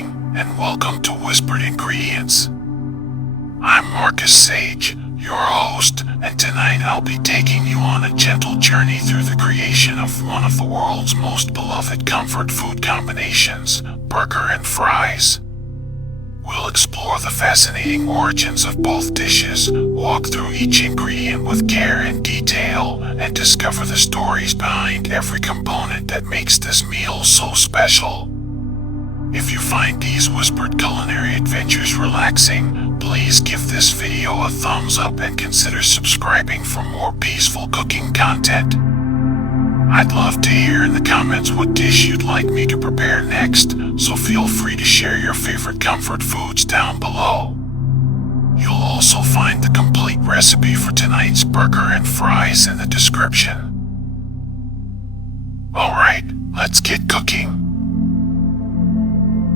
morning, and welcome to Whispered Ingredients. I'm Marcus Sage, your host, and tonight I'll be taking you on a gentle journey through the creation of one of the world's most beloved comfort food combinations, burger and fries. We'll explore the fascinating origins of both dishes, walk through each ingredient with care and detail, and discover the stories behind every component that makes this meal so special. If you find these whispered culinary adventures relaxing, please give this video a thumbs up and consider subscribing for more peaceful cooking content. I'd love to hear in the comments what dish you'd like me to prepare next, so feel free to share your favorite comfort foods down below. You'll also find the complete recipe for tonight's burger and fries in the description. Alright, let's get cooking.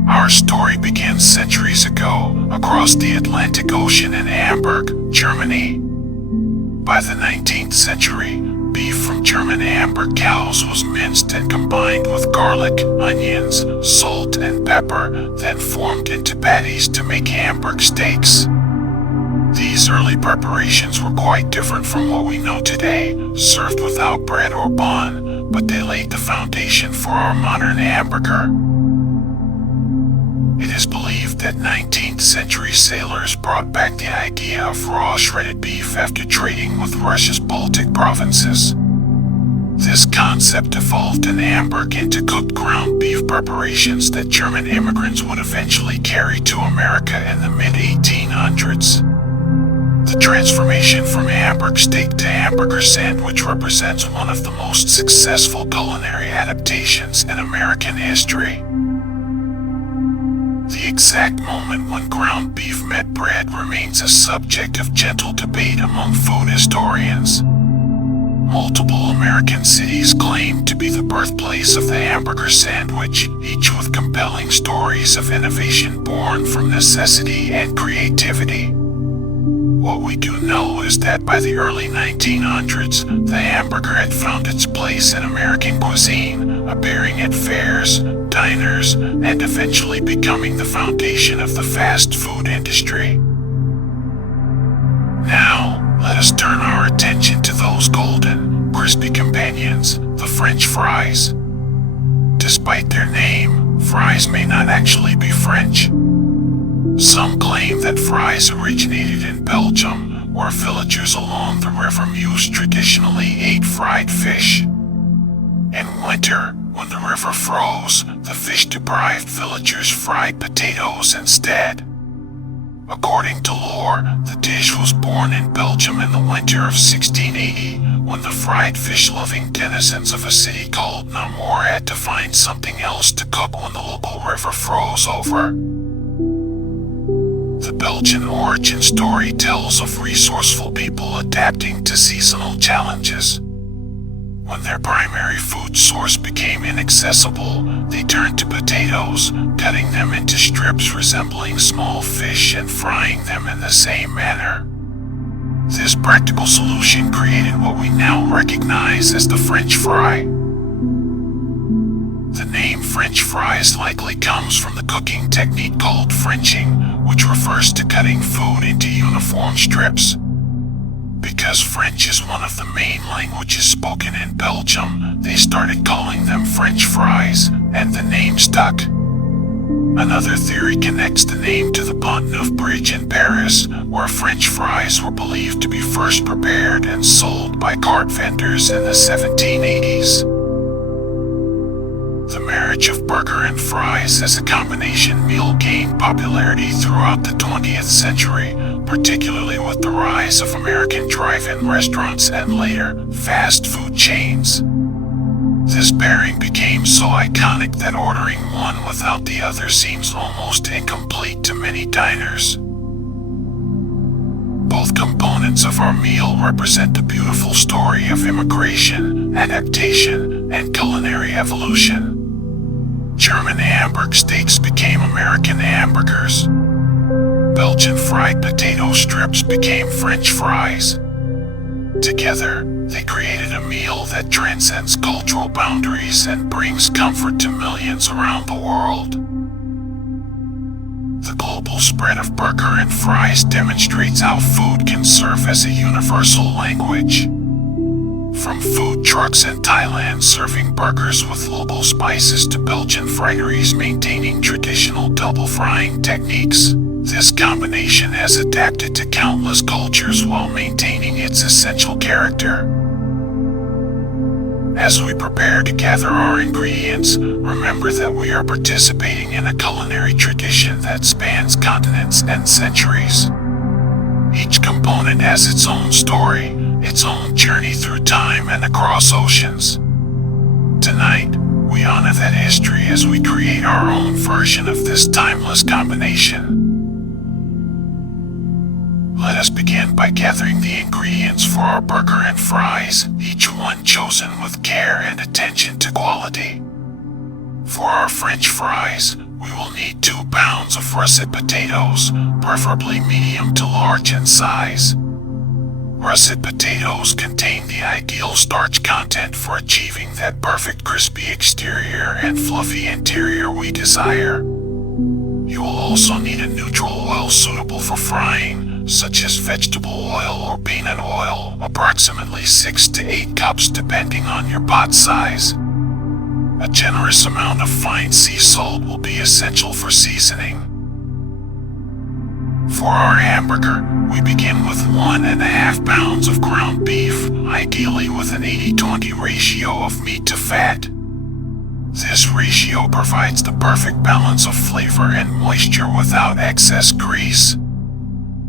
Our story begins centuries ago, across the Atlantic Ocean in Hamburg, Germany. By the 19th century, beef from German Hamburg cows was minced and combined with garlic, onions, salt, and pepper, then formed into patties to make Hamburg steaks. These early preparations were quite different from what we know today, served without bread or bun, but they laid the foundation for our modern hamburger. It is believed that 19th century sailors brought back the idea of raw shredded beef after trading with Russia's Baltic provinces. This concept evolved in Hamburg into cooked ground beef preparations that German immigrants would eventually carry to America in the mid-1800s. The transformation from Hamburg steak to hamburger sandwich represents one of the most successful culinary adaptations in American history. The exact moment when ground beef met bread remains a subject of gentle debate among food historians. Multiple American cities claim to be the birthplace of the hamburger sandwich, each with compelling stories of innovation born from necessity and creativity. What we do know is that by the early 1900s, the hamburger had found its place in American cuisine, appearing at fairs, diners, and eventually becoming the foundation of the fast food industry. Now, let us turn our attention to those golden, crispy companions, the French fries. Despite their name, fries may not actually be French. Some claim that fries originated in Belgium, where villagers along the river Meuse traditionally ate fried fish. In winter, when the river froze, the fish-deprived villagers fried potatoes instead. According to lore, the dish was born in Belgium in the winter of 1680, when the fried fish-loving denizens of a city called Namur had to find something else to cook when the local river froze over. The Belgian origin story tells of resourceful people adapting to seasonal challenges. When their primary food source became inaccessible, they turned to potatoes, cutting them into strips resembling small fish and frying them in the same manner. This practical solution created what we now recognize as the French fry. The name French fries likely comes from the cooking technique called Frenching, which refers to cutting food into uniform strips. Because French is one of the main languages spoken in Belgium, they started calling them French fries, and the name stuck. Another theory connects the name to the Pont Neuf Bridge in Paris, where French fries were believed to be first prepared and sold by cart vendors in the 1780s. The marriage of burger and fries as a combination meal gained popularity throughout the 20th century, particularly with the rise of American drive-in restaurants and later, fast food chains. This pairing became so iconic that ordering one without the other seems almost incomplete to many diners. Both components of our meal represent the beautiful story of immigration, adaptation, and culinary evolution. German Hamburg steaks became American hamburgers. Belgian fried potato strips became French fries. Together, they created a meal that transcends cultural boundaries and brings comfort to millions around the world. simple spread of burger and fries demonstrates how food can serve as a universal language. From food trucks in Thailand serving burgers with local spices to Belgian frygeries maintaining traditional double frying techniques, this combination has adapted to countless cultures while maintaining its essential character. As we prepare to gather our ingredients, remember that we are participating in a culinary tradition that spans continents and centuries. Each component has its own story, its own journey through time and across oceans. Tonight, we honor that history as we create our own version of this timeless combination. Let us begin by gathering the ingredients for our burger and fries, each one chosen with care and attention to quality. For our French fries, we will need 2 pounds of russet potatoes, preferably medium to large in size. Russet potatoes contain the ideal starch content for achieving that perfect crispy exterior and fluffy interior we desire. You will also need a neutral oil suitable for frying, such as vegetable oil or peanut oil, approximately 6 to 8 cups depending on your pot size. A generous amount of fine sea salt will be essential for seasoning. For our hamburger, we begin with 1.5 pounds of ground beef, ideally with an 80-20 ratio of meat to fat. This ratio provides the perfect balance of flavor and moisture without excess grease.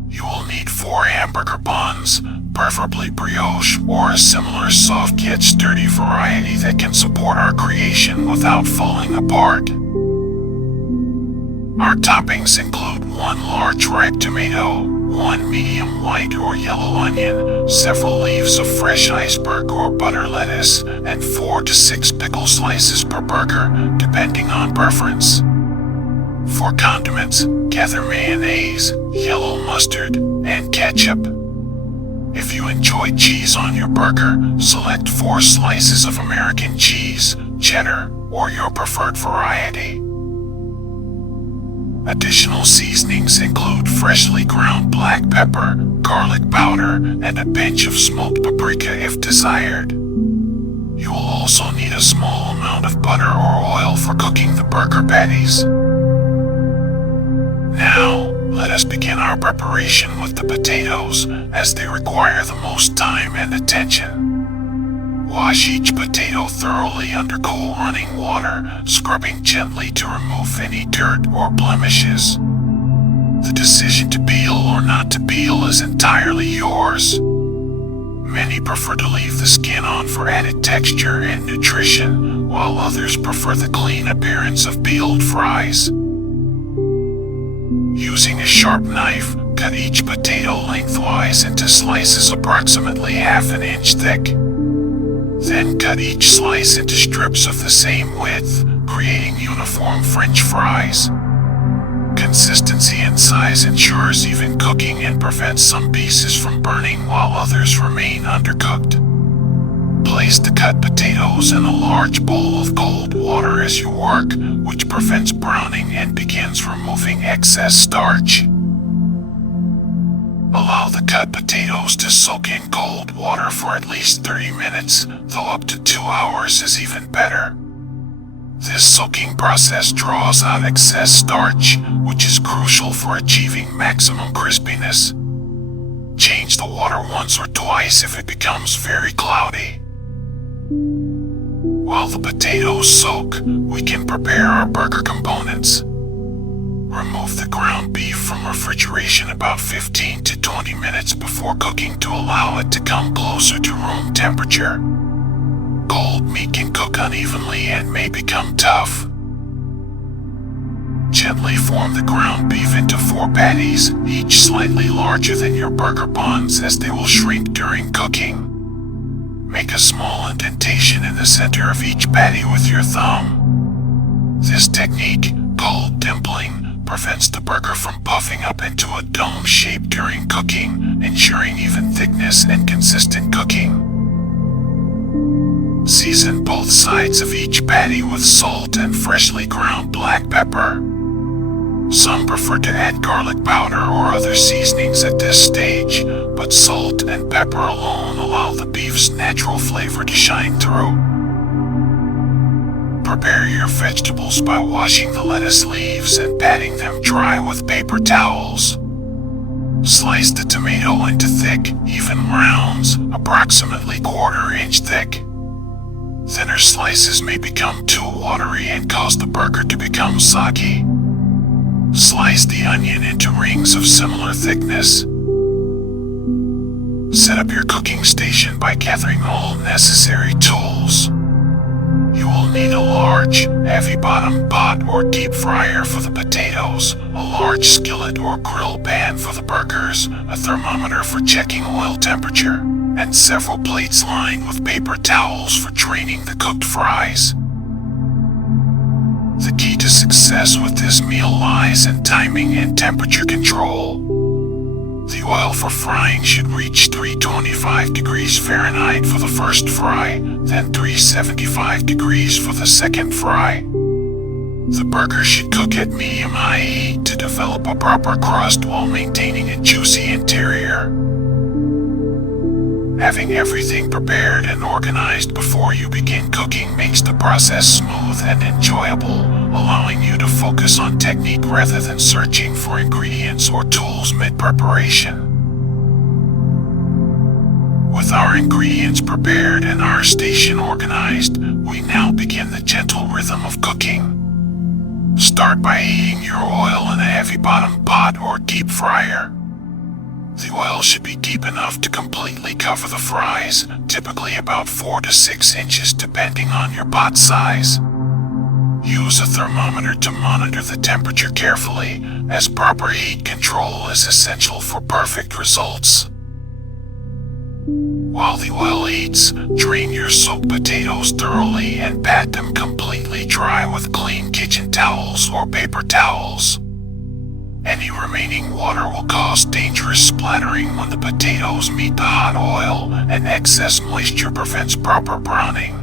You will need 4 hamburger buns, preferably brioche or a similar soft yet sturdy variety that can support our creation without falling apart. Our toppings include 1 large ripe tomato, 1 medium white or yellow onion, several leaves of fresh iceberg or butter lettuce, and 4 to 6 pickle slices per burger, depending on preference. For condiments, gather mayonnaise, yellow mustard, and ketchup. If you enjoy cheese on your burger, select 4 slices of American cheese, cheddar, or your preferred variety. Additional seasonings include freshly ground black pepper, garlic powder, and a pinch of smoked paprika if desired. You will also need a small amount of butter or oil for cooking the burger patties. Now, let us begin our preparation with the potatoes, as they require the most time and attention. Wash each potato thoroughly under cool running water, scrubbing gently to remove any dirt or blemishes. The decision to peel or not to peel is entirely yours. Many prefer to leave the skin on for added texture and nutrition, while others prefer the clean appearance of peeled fries. Using a sharp knife, cut each potato lengthwise into slices approximately ½ an inch thick. Then cut each slice into strips of the same width, creating uniform French fries. Consistency and size ensures even cooking and prevents some pieces from burning while others remain undercooked. Place the cut potatoes in a large bowl of cold water as you work, which prevents browning and begins removing excess starch. Allow the cut potatoes to soak in cold water for at least 30 minutes, though up to 2 hours is even better. This soaking process draws out excess starch, which is crucial for achieving maximum crispiness. Change the water once or twice if it becomes very cloudy. While the potatoes soak, we can prepare our burger components. Remove the ground beef from refrigeration about 15 to 20 minutes before cooking to allow it to come closer to room temperature. Cold meat can cook unevenly and may become tough. Gently form the ground beef into 4 patties, each slightly larger than your burger buns, as they will shrink during cooking. Make a small indentation in the center of each patty with your thumb. This technique, called dimpling, prevents the burger from puffing up into a dome shape during cooking, ensuring even thickness and consistent cooking. Season both sides of each patty with salt and freshly ground black pepper. Some prefer to add garlic powder or other seasonings at this stage, but salt and pepper alone allow the beef's natural flavor to shine through. Prepare your vegetables by washing the lettuce leaves and patting them dry with paper towels. Slice the tomato into thick, even rounds, approximately 1/4 inch thick. Thinner slices may become too watery and cause the burger to become soggy. Slice the onion into rings of similar thickness. Set up your cooking station by gathering all necessary tools. You will need a large, heavy-bottom pot or deep fryer for the potatoes, a large skillet or grill pan for the burgers, a thermometer for checking oil temperature, and several plates lined with paper towels for draining the cooked fries. The key to success with this meal lies in timing and temperature control. The oil for frying should reach 325 degrees Fahrenheit for the first fry, then 375 degrees for the second fry. The burger should cook at medium-high heat to develop a proper crust while maintaining a juicy interior. Having everything prepared and organized before you begin cooking makes the process smooth and enjoyable, allowing you to focus on technique rather than searching for ingredients or tools mid-preparation. With our ingredients prepared and our station organized, we now begin the gentle rhythm of cooking. Start by heating your oil in a heavy-bottom pot or deep fryer. The oil should be deep enough to completely cover the fries, typically about 4 to 6 inches depending on your pot size. Use a thermometer to monitor the temperature carefully, as proper heat control is essential for perfect results. While the oil heats, drain your soaked potatoes thoroughly and pat them completely dry with clean kitchen towels or paper towels. Any remaining water will cause dangerous splattering when the potatoes meet the hot oil, and excess moisture prevents proper browning.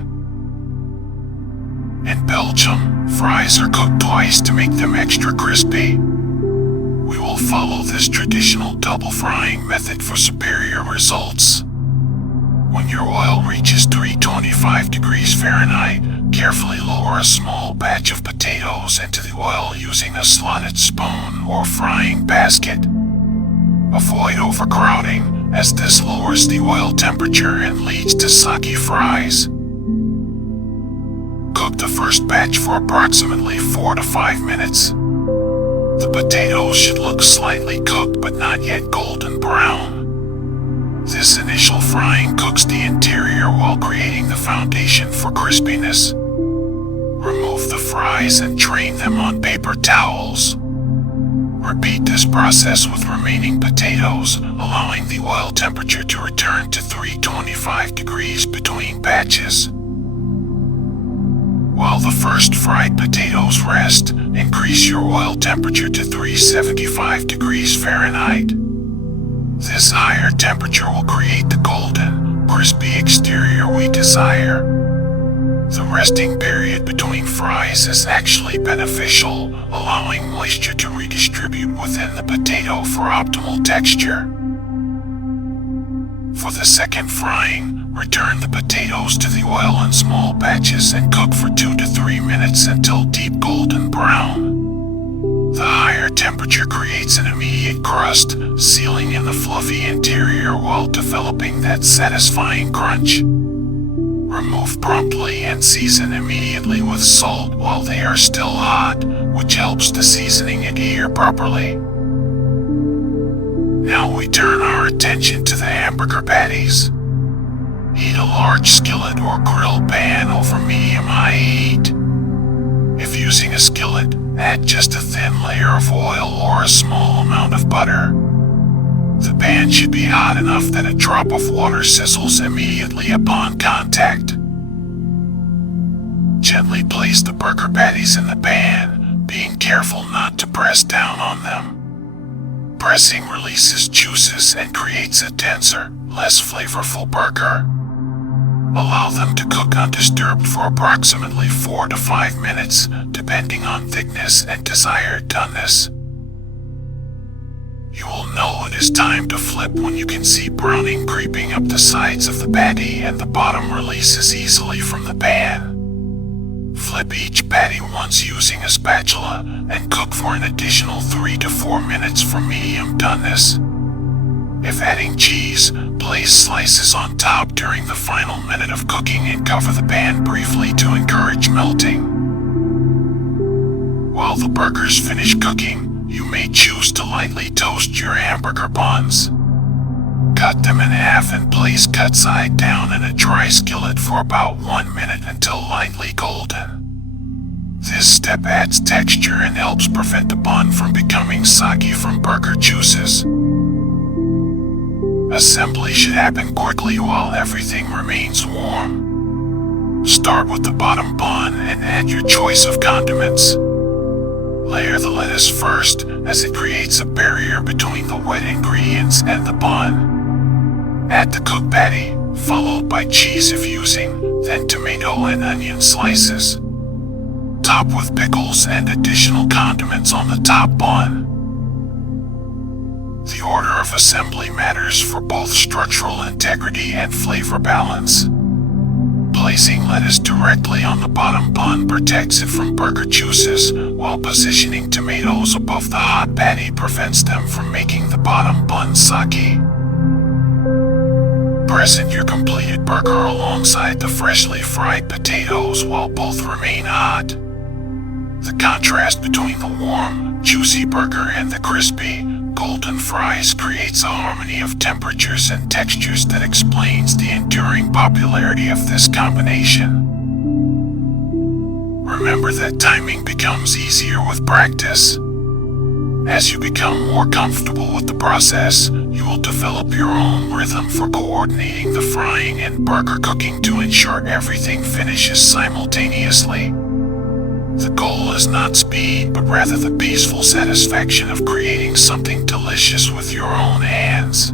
In Belgium, fries are cooked twice to make them extra crispy. We will follow this traditional double frying method for superior results. When your oil reaches 325 degrees Fahrenheit, carefully lower a small batch of potatoes into the oil using a slotted spoon or frying basket. Avoid overcrowding, as this lowers the oil temperature and leads to soggy fries. Cook the first batch for approximately 4 to 5 minutes. The potatoes should look slightly cooked but not yet golden brown. This initial frying cooks the interior while creating the foundation for crispiness. Remove the fries and drain them on paper towels. Repeat this process with remaining potatoes, allowing the oil temperature to return to 325 degrees between batches. While the first fried potatoes rest, increase your oil temperature to 375 degrees Fahrenheit. This higher temperature will create the golden, crispy exterior we desire. The resting period between fries is actually beneficial, allowing moisture to redistribute within the potato for optimal texture. For the second frying, return the potatoes to the oil in small batches and cook for 2 to 3 minutes until deep golden brown. The higher temperature creates an immediate crust, sealing in the fluffy interior while developing that satisfying crunch. Remove promptly and season immediately with salt while they are still hot, which helps the seasoning adhere properly. Now we turn our attention to the hamburger patties. Heat a large skillet or grill pan over medium-high heat. If using a skillet, add just a thin layer of oil or a small amount of butter. The pan should be hot enough that a drop of water sizzles immediately upon contact. Gently place the burger patties in the pan, being careful not to press down on them. Pressing releases juices and creates a denser, less flavorful burger. Allow them to cook undisturbed for approximately 4 to 5 minutes, depending on thickness and desired doneness. You will know it is time to flip when you can see browning creeping up the sides of the patty and the bottom releases easily from the pan. Flip each patty once using a spatula and cook for an additional 3 to 4 minutes for medium doneness. If adding cheese, place slices on top during the final minute of cooking and cover the pan briefly to encourage melting. While the burgers finish cooking, you may choose to lightly toast your hamburger buns. Cut them in half and place cut side down in a dry skillet for about 1 minute until lightly golden. This step adds texture and helps prevent the bun from becoming soggy from burger juices. Assembly should happen quickly while everything remains warm. Start with the bottom bun and add your choice of condiments. Layer the lettuce first, as it creates a barrier between the wet ingredients and the bun. Add the cooked patty, followed by cheese if using, then tomato and onion slices. Top with pickles and additional condiments on the top bun. The order of assembly matters for both structural integrity and flavor balance. Placing lettuce directly on the bottom bun protects it from burger juices, while positioning tomatoes above the hot patty prevents them from making the bottom bun soggy. Present your completed burger alongside the freshly fried potatoes while both remain hot. The contrast between the warm, juicy burger and the crispy, golden fries creates a harmony of temperatures and textures that explains the enduring popularity of this combination. Remember that timing becomes easier with practice. As you become more comfortable with the process, you will develop your own rhythm for coordinating the frying and burger cooking to ensure everything finishes simultaneously. The goal is not speed, but rather the peaceful satisfaction of creating something delicious with your own hands.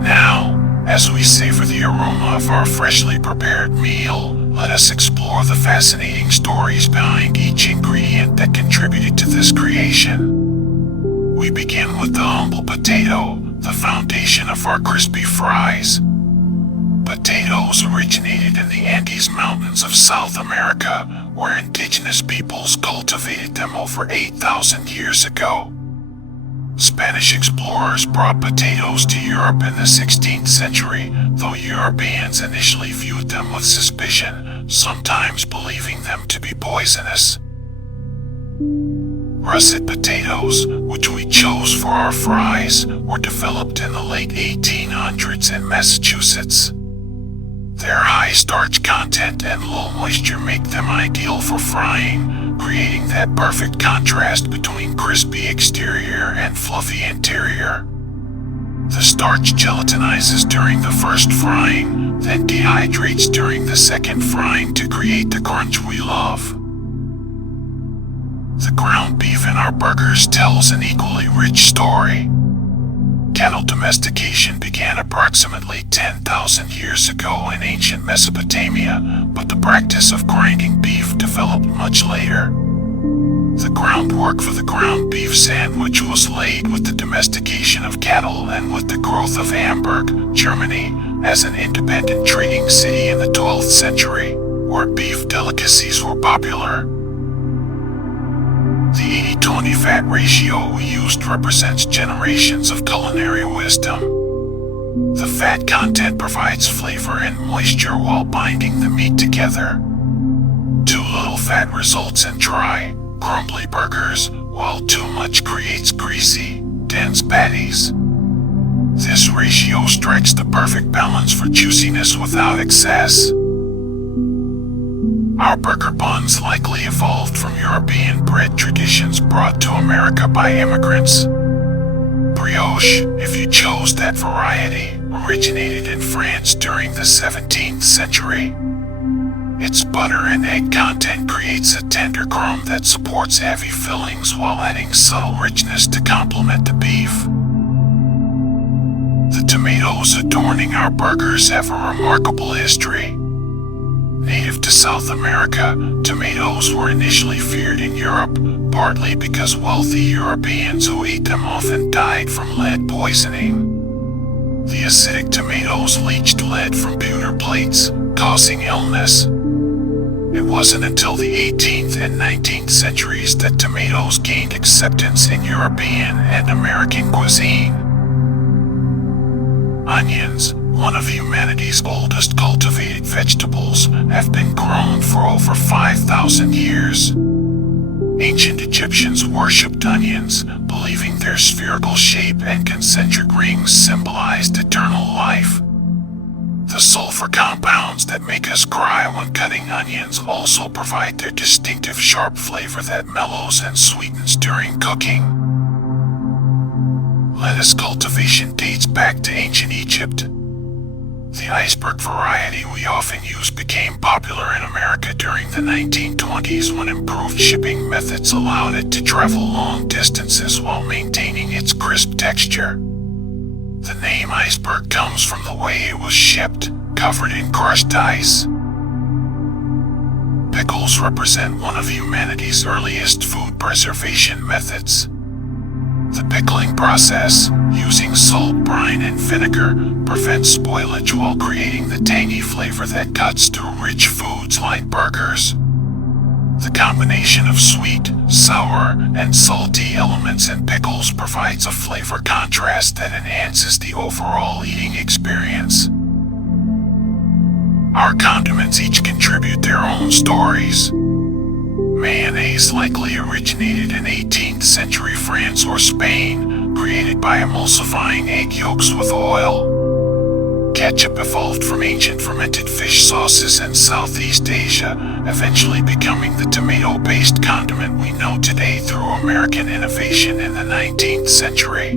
Now, as we savor the aroma of our freshly prepared meal, let us explore the fascinating stories behind each ingredient that contributed to this creation. We begin with the humble potato, the foundation of our crispy fries. Potatoes originated in the Andes Mountains of South America, where indigenous peoples cultivated them over 8,000 years ago. Spanish explorers brought potatoes to Europe in the 16th century, though Europeans initially viewed them with suspicion, sometimes believing them to be poisonous. Russet potatoes, which we chose for our fries, were developed in the late 1800s in Massachusetts. Their high starch content and low moisture make them ideal for frying, creating that perfect contrast between crispy exterior and fluffy interior. The starch gelatinizes during the first frying, then dehydrates during the second frying to create the crunch we love. The ground beef in our burgers tells an equally rich story. Cattle domestication began approximately 10,000 years ago in ancient Mesopotamia, but the practice of grinding beef developed much later. The groundwork for the ground beef sandwich was laid with the domestication of cattle and with the growth of Hamburg, Germany, as an independent trading city in the 12th century, where beef delicacies were popular. The 80-20 fat ratio we used represents generations of culinary wisdom. The fat content provides flavor and moisture while binding the meat together. Too little fat results in dry, crumbly burgers, while too much creates greasy, dense patties. This ratio strikes the perfect balance for juiciness without excess. Our burger buns likely evolved from European bread traditions brought to America by immigrants. Brioche, if you chose that variety, originated in France during the 17th century. Its butter and egg content creates a tender crumb that supports heavy fillings while adding subtle richness to complement the beef. The The tomatoes adorning our burgers have a remarkable history. Native to South America, tomatoes were initially feared in Europe, partly because wealthy Europeans who ate them often died from lead poisoning. The acidic tomatoes leached lead from pewter plates, causing illness. It wasn't until the 18th and 19th centuries that tomatoes gained acceptance in European and American cuisine. Onions, one of humanity's oldest cultivated vegetables, have been grown for over 5,000 years. Ancient Egyptians worshipped onions, believing their spherical shape and concentric rings symbolized eternal life. The sulfur compounds that make us cry when cutting onions also provide their distinctive sharp flavor that mellows and sweetens during cooking. Lettuce cultivation dates back to ancient Egypt. The iceberg variety we often use became popular in America during the 1920s when improved shipping methods allowed it to travel long distances while maintaining its crisp texture. The name iceberg comes from the way it was shipped, covered in crushed ice. Pickles represent one of humanity's earliest food preservation methods. The pickling process, using salt, brine, and vinegar, prevents spoilage while creating the tangy flavor that cuts through rich foods like burgers. The combination of sweet, sour, and salty elements in pickles provides a flavor contrast that enhances the overall eating experience. Our condiments each contribute their own stories. Mayonnaise likely originated in 18th century France or Spain, created by emulsifying egg yolks with oil. Ketchup evolved from ancient fermented fish sauces in Southeast Asia, eventually becoming the tomato-based condiment we know today through American innovation in the 19th century.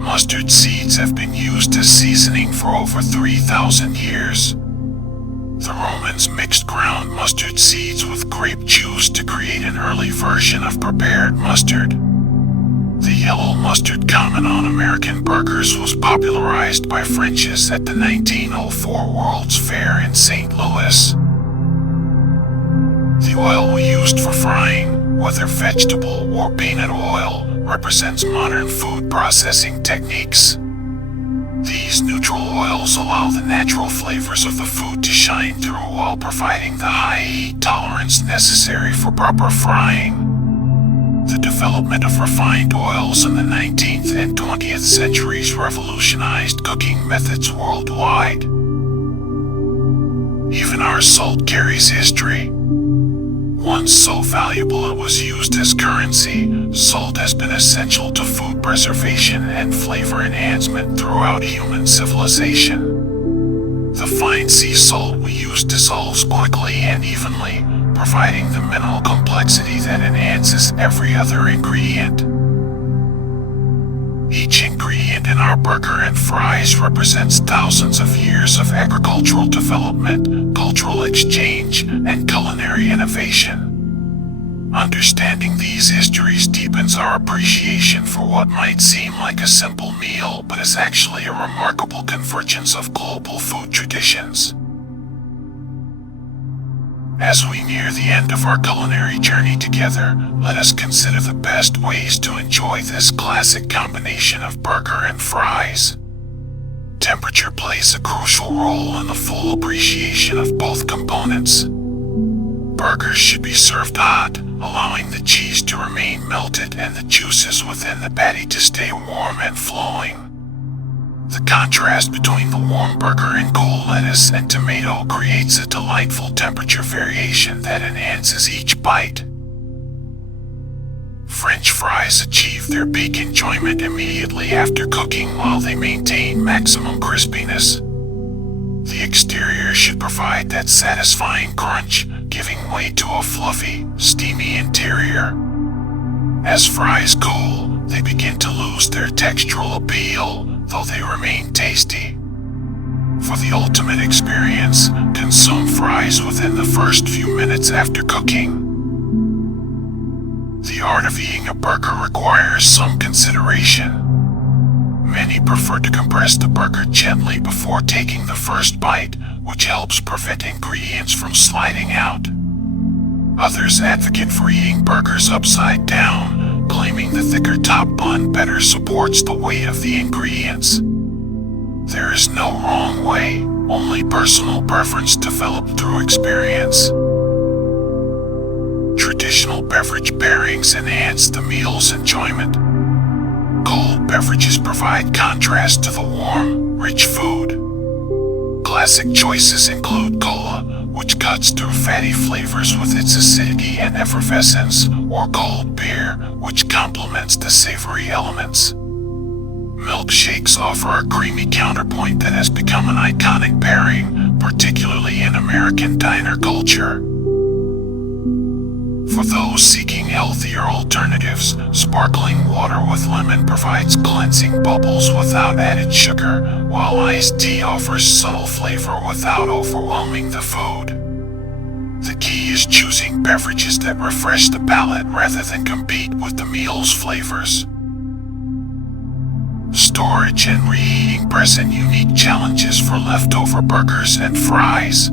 Mustard seeds have been used as seasoning for over 3,000 years. The Romans mixed ground mustard seeds with grape juice to create an early version of prepared mustard. The yellow mustard common on American burgers was popularized by Frenchies at the 1904 World's Fair in St. Louis. The oil we used for frying, whether vegetable or peanut oil, represents modern food processing techniques. These neutral oils allow the natural flavors of the food to shine through while providing the high heat tolerance necessary for proper frying. The development of refined oils in the 19th and 20th centuries revolutionized cooking methods worldwide. Even our salt carries history. Once so valuable it was used as currency, salt has been essential to food preservation and flavor enhancement throughout human civilization. The fine sea salt we use dissolves quickly and evenly, providing the mineral complexity that enhances every other ingredient. Each ingredient in our burger and fries represents thousands of years of agricultural development, cultural exchange, and culinary innovation. Understanding these histories deepens our appreciation for what might seem like a simple meal, but is actually a remarkable convergence of global food traditions. As we near the end of our culinary journey together, let us consider the best ways to enjoy this classic combination of burger and fries. Temperature plays a crucial role in the full appreciation of both components. Burgers should be served hot, allowing the cheese to remain melted and the juices within the patty to stay warm and flowing. The contrast between the warm burger and cool lettuce and tomato creates a delightful temperature variation that enhances each bite. French fries achieve their peak enjoyment immediately after cooking while they maintain maximum crispiness. The exterior should provide that satisfying crunch, giving way to a fluffy, steamy interior. As fries cool, they begin to lose their textural appeal, though they remain tasty. For the ultimate experience, consume fries within the first few minutes after cooking. The art of eating a burger requires some consideration. Many prefer to compress the burger gently before taking the first bite, which helps prevent ingredients from sliding out. Others advocate for eating burgers upside down, claiming the thicker top bun better supports the weight of the ingredients. There is no wrong way, only personal preference developed through experience. Traditional beverage pairings enhance the meal's enjoyment. Cold beverages provide contrast to the warm, rich food. Classic choices include cola, which cuts through fatty flavors with its acidity and effervescence, or cold beer, which complements the savory elements. Milkshakes offer a creamy counterpoint that has become an iconic pairing, particularly in American diner culture. For those seeking healthier alternatives, sparkling water with lemon provides cleansing bubbles without added sugar, while iced tea offers subtle flavor without overwhelming the food. The key is choosing beverages that refresh the palate rather than compete with the meal's flavors. Storage and reheating present unique challenges for leftover burgers and fries.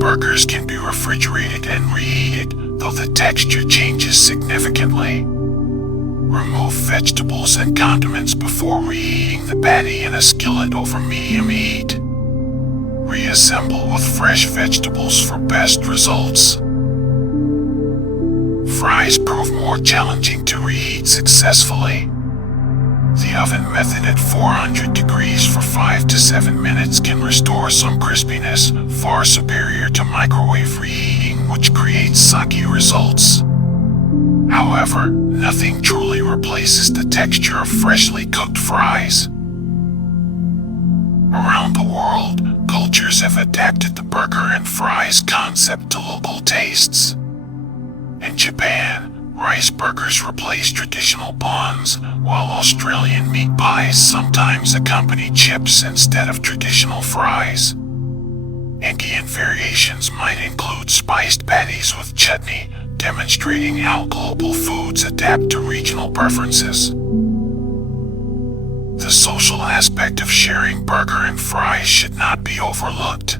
Burgers can be refrigerated and reheated, though the texture changes significantly. Remove vegetables and condiments before reheating the patty in a skillet over medium heat. Reassemble with fresh vegetables for best results. Fries prove more challenging to reheat successfully. The oven method at 400 degrees for 5 to 7 minutes can restore some crispiness, far superior to microwave reheating, which creates soggy results. However, nothing truly replaces the texture of freshly cooked fries. Around the world, cultures have adapted the burger and fries concept to local tastes. In Japan, rice burgers replace traditional buns, while Australian meat pies sometimes accompany chips instead of traditional fries. Indian variations might include spiced patties with chutney, demonstrating how global foods adapt to regional preferences. The social aspect of sharing burger and fries should not be overlooked.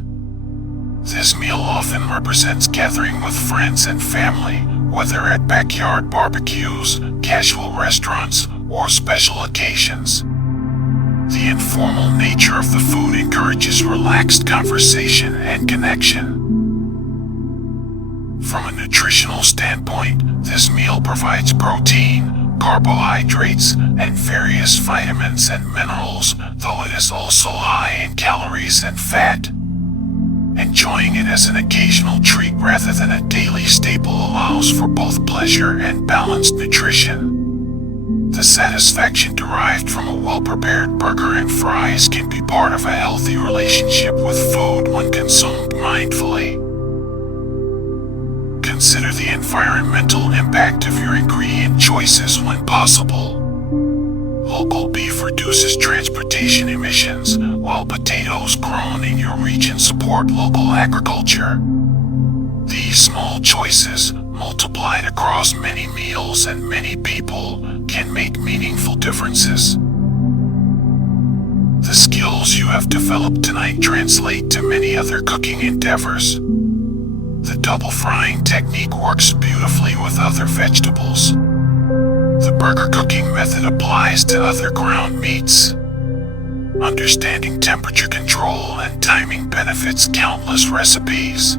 This meal often represents gathering with friends and family, whether at backyard barbecues, casual restaurants, or special occasions. The informal nature of the food encourages relaxed conversation and connection. From a nutritional standpoint, this meal provides protein, carbohydrates, and various vitamins and minerals, though it is also high in calories and fat. Enjoying it as an occasional treat rather than a daily staple allows for both pleasure and balanced nutrition. The satisfaction derived from a well-prepared burger and fries can be part of a healthy relationship with food when consumed mindfully. Consider the environmental impact of your ingredient choices when possible. Local beef reduces transportation emissions, while potatoes grown in your region support local agriculture. These small choices, multiplied across many meals and many people, can make meaningful differences. The skills you have developed tonight translate to many other cooking endeavors. The double frying technique works beautifully with other vegetables. The burger cooking method applies to other ground meats. Understanding temperature control and timing benefits countless recipes.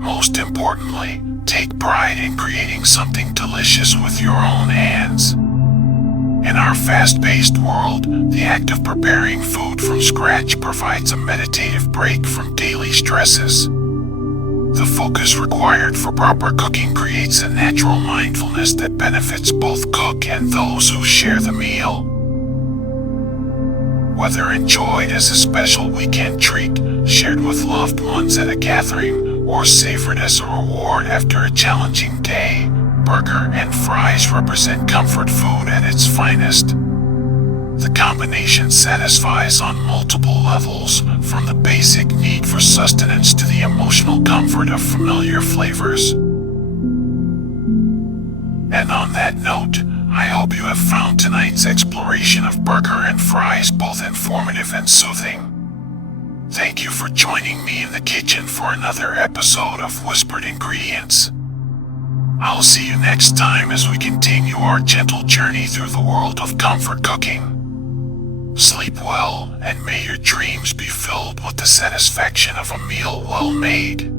Most importantly, take pride in creating something delicious with your own hands. In our fast-paced world, the act of preparing food from scratch provides a meditative break from daily stresses. The focus required for proper cooking creates a natural mindfulness that benefits both cook and those who share the meal. Whether enjoyed as a special weekend treat, shared with loved ones at a gathering, or savored as a reward after a challenging day, burger and fries represent comfort food at its finest. The combination satisfies on multiple levels, from the basic need for sustenance to the emotional comfort of familiar flavors. And on that note, I hope you have found tonight's exploration of burger and fries both informative and soothing. Thank you for joining me in the kitchen for another episode of Whispered Ingredients. I'll see you next time as we continue our gentle journey through the world of comfort cooking. Sleep well, and may your dreams be filled with the satisfaction of a meal well made.